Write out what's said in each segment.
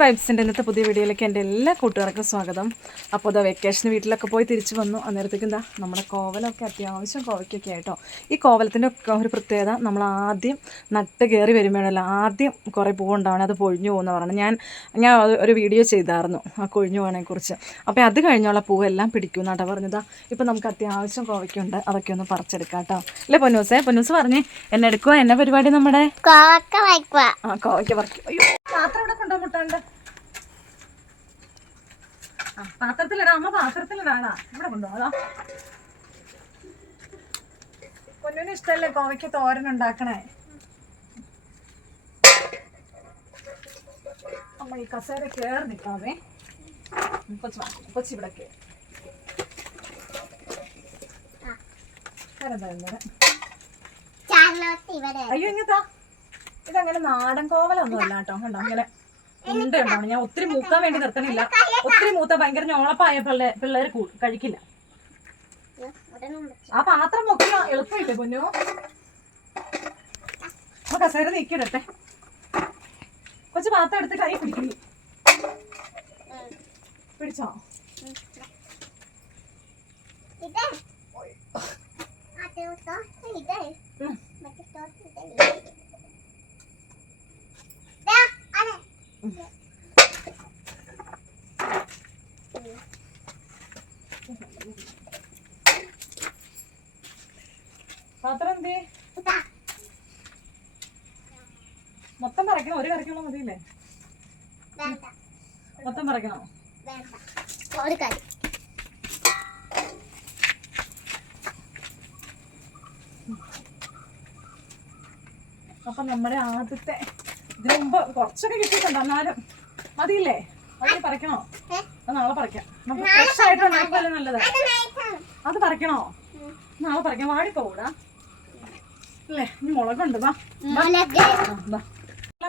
വൈബ്സിൻ്റെ ഇന്നത്തെ പുതിയ വീഡിയോയിലേക്ക് എൻ്റെ എല്ലാ കൂട്ടുകാർക്കും സ്വാഗതം. അപ്പോൾ അത് വെക്കേഷന് വീട്ടിലൊക്കെ പോയി തിരിച്ച് വന്നു. അന്നേരത്തേക്ക് എന്താ നമ്മുടെ കോവലമൊക്കെ അത്യാവശ്യം കോവയ്ക്കൊക്കെ ആയിട്ടോ. ഈ കോവലത്തിൻ്റെ ഒക്കെ ഒരു പ്രത്യേകത, നമ്മൾ ആദ്യം നട്ട് കയറി വരുമ്പോഴല്ല ആദ്യം കുറേ പൂവുണ്ടാവണം, അത് പൊഴിഞ്ഞു പോകുന്ന പറഞ്ഞു. ഞാൻ ഒരു വീഡിയോ ചെയ്തായിരുന്നു ആ കൊഴിഞ്ഞു പോകാനെക്കുറിച്ച്. അപ്പോൾ അത് കഴിഞ്ഞുള്ള പൂവെല്ലാം പിടിക്കും എന്നാട്ടോ പറഞ്ഞതാ. ഇപ്പോൾ നമുക്ക് അത്യാവശ്യം കോവയ്ക്കുണ്ട്, അതൊക്കെ ഒന്ന് പറിച്ചെടുക്കാം കേട്ടോ. അല്ലേ പൊന്നൂസ് പറഞ്ഞേ, എന്നെ എടുക്കുക, എന്നെ പരിപാടി നമ്മുടെ കോവയ്ക്ക പറിക്കും. അയ്യോ പാത്രം ഇവിടെ കൊണ്ടോ മുട്ടാണ്ട്. പാത്രത്തിലിടാ അമ്മ, പാത്രത്തിലിടാടാ, ഇവിടെ കൊണ്ടുപോകാ. പൊന്നിന് ഇഷ്ടമല്ലേ കോവയ്ക്ക് തോരൻ ഉണ്ടാക്കണേ. അമ്മ ഈ കസേര കേറി നിൽക്കാവേ, കൊച്ചി ഇവിടെ കേറി. അയ്യോ ഇങ്ങത്താ, ഇതങ്ങനെ നാടൻ കോവലൊന്നും അല്ല കേട്ടോ. കണ്ടോ അങ്ങനെ ഉണ്ടോ? ഞാൻ ഒത്തിരി മൂക്കാൻ വേണ്ടി നിർത്തണില്ല. ഒത്തിരി മൂത്ത ഭയങ്കര ഞോളപ്പായ പിള്ളേർ കഴിക്കില്ല. ആ പാത്രം നോക്കിയ എളുപ്പമില്ലേ പൊന്നു? അപ്പൊ കസേര നീക്കിയിടട്ടെ. കൊച്ചു പാത്രം എടുത്ത് കൈ പിടിക്കില്ല. പിടിച്ചോ? പാത്രം എന്തേ? മൊത്തം പറിക്കണോ? ഒരു കറിക്കുള്ള മതിയില്ലേ? മൊത്തം പറിക്കണോ? അപ്പൊ നമ്മുടെ ആദ്യത്തെ ഇതിന് മുമ്പ് കുറച്ചൊക്കെ കിട്ടിയിട്ടുണ്ട്, എന്നാലും മതിയില്ലേ? അതിന് പറിക്കണോ? അത് നാളെ പറിക്കാം. നമുക്ക് ഫ്രഷ് ആയിട്ട് ഉണ്ടാക്കുമല്ലേ നല്ലത്. അത് പറിക്കണോ? നാളെ പറിക്കാം. വാടിപ്പോകൂടാ അല്ലേ? ഇനി മുളകുണ്ട്. നല്ല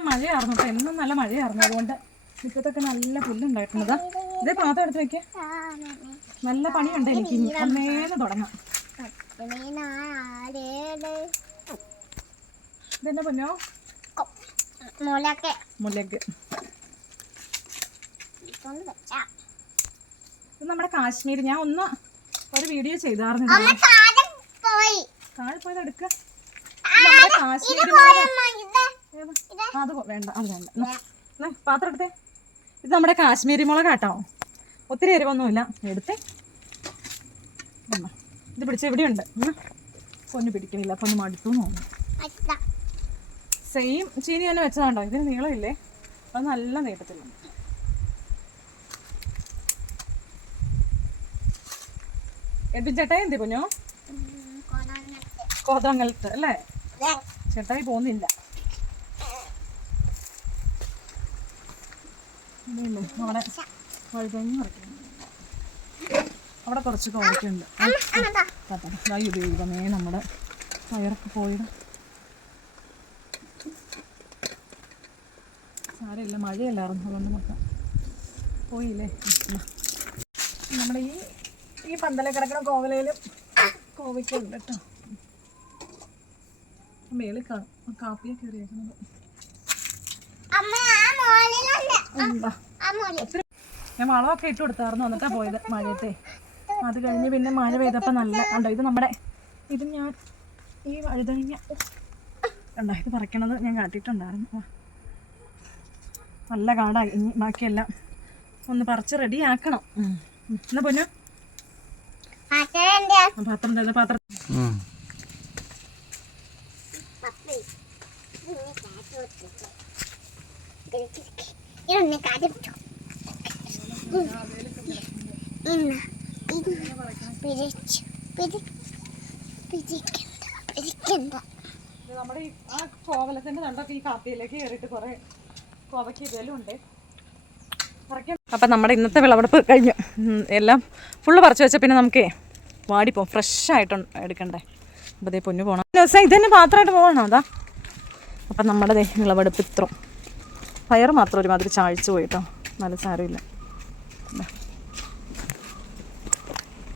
മഴയായിരുന്നു കേട്ടോ, എന്നും നല്ല മഴയായിരുന്നു. അതുകൊണ്ട് മുറ്റത്തൊക്കെ നല്ല പുല്ലുണ്ടായിട്ടുള്ളതാ. ഇതേ പാത്രം എടുത്ത് വെക്ക. നല്ല പണിയുണ്ട് എനിക്ക്. ഇനി ഒന്നേന്ന് തുടങ്ങാം. ഇതെന്നെ പൊന്നോ? മുളക്. ഇത് നമ്മുടെ കാശ്മീർ. ഞാൻ ഒരു വീഡിയോ ചെയ്തായിരുന്നു. താഴെ പോയത് എടുക്ക. അത് വേണ്ട, അത് വേണ്ട. പാത്രം എടുത്തേ. ഇത് നമ്മുടെ കാശ്മീരി മുളക് കേട്ടോ. ഒത്തിരി എരിവൊന്നുമില്ല. എടുത്തേ. ഇത് പിടിച്ച എവിടെയുണ്ട്? പൊന്നു പിടിക്കണില്ല, പൊന്നു മടുത്തു തോന്നുന്നു. സെയിം ചീനി തന്നെ വെച്ചതാണ്ടോ. ഇതിന് നീളമില്ലേ? അത് നല്ല നീട്ടത്തിലുണ്ട്. എഡ്വിൻ ചേട്ടായി എന്തി പൊന്നോ? കോതമംഗലത്ത് അല്ലേ? ചേട്ടായി പോകുന്നില്ല. അവിടെ വഴുതങ്ങ അവിടെ കുറച്ച് കോവയ്ക്കുണ്ട്. ഉപയോഗിക്കാമേ നമ്മുടെ പയറൊക്കെ പോയിടും. സാരമില്ല, മഴയല്ലായിരുന്നു, അതുകൊണ്ട് മൊത്തം പോയില്ലേ. നമ്മുടെ ഈ പന്തലെ കിടക്കുന്ന കോവലയിലും കോവയ്ക്കുണ്ട് കേട്ടോ. മേളിൽ കാണും കാപ്പിയൊക്കെ കയറിയേക്കുന്നത്. ഞാൻ വളമൊക്കെ ഇട്ട് കൊടുത്തായിരുന്നു, എന്നിട്ടാ പോയത് മഴയത്തെ. അത് കഴിഞ്ഞ് പിന്നെ മഴ പെയ്തപ്പോൾ നല്ല ഉണ്ടോ. ഇത് നമ്മുടെ ഞാൻ ഈ വഴുതനങ്ങ ഉണ്ടോ, ഇത് പറിക്കണത് ഞാൻ കാട്ടിയിട്ടുണ്ടായിരുന്നു. നല്ല കാടായി. ഇനി ബാക്കിയെല്ലാം ഒന്ന് പറിച്ച് റെഡി ആക്കണം. എന്നാ പൊന്നു പാത്രം തന്നെ. പാത്രം നമ്മുടെ ആ കോവലത്തിന്റെ തണ്ടൊക്കെ ഈ കാപ്പിയിലേക്ക് കയറിയിട്ട് കുറെ കോവയ്ക്ക് ഇതിലും ഉണ്ട്. അപ്പം നമ്മുടെ ഇന്നത്തെ വിളവെടുപ്പ് കഴിഞ്ഞു. എല്ലാം ഫുള്ള് പറിച്ച് വെച്ചാൽ പിന്നെ നമുക്കേ വാടിപ്പോവും. ഫ്രഷായിട്ട് എടുക്കണ്ടേ. അപ്പോൾ അതേ പൊന്നു പോകണം. ദിവസം ഇതന്നെ പാത്രമായിട്ട് പോകണം. അതാ അപ്പം നമ്മുടെ വിളവെടുപ്പ് ഇത്രയും. പയർ മാത്രം ഒരുമാതിരി ചാഴിച്ചു പോയിട്ടോ. നല്ല സാരമില്ല.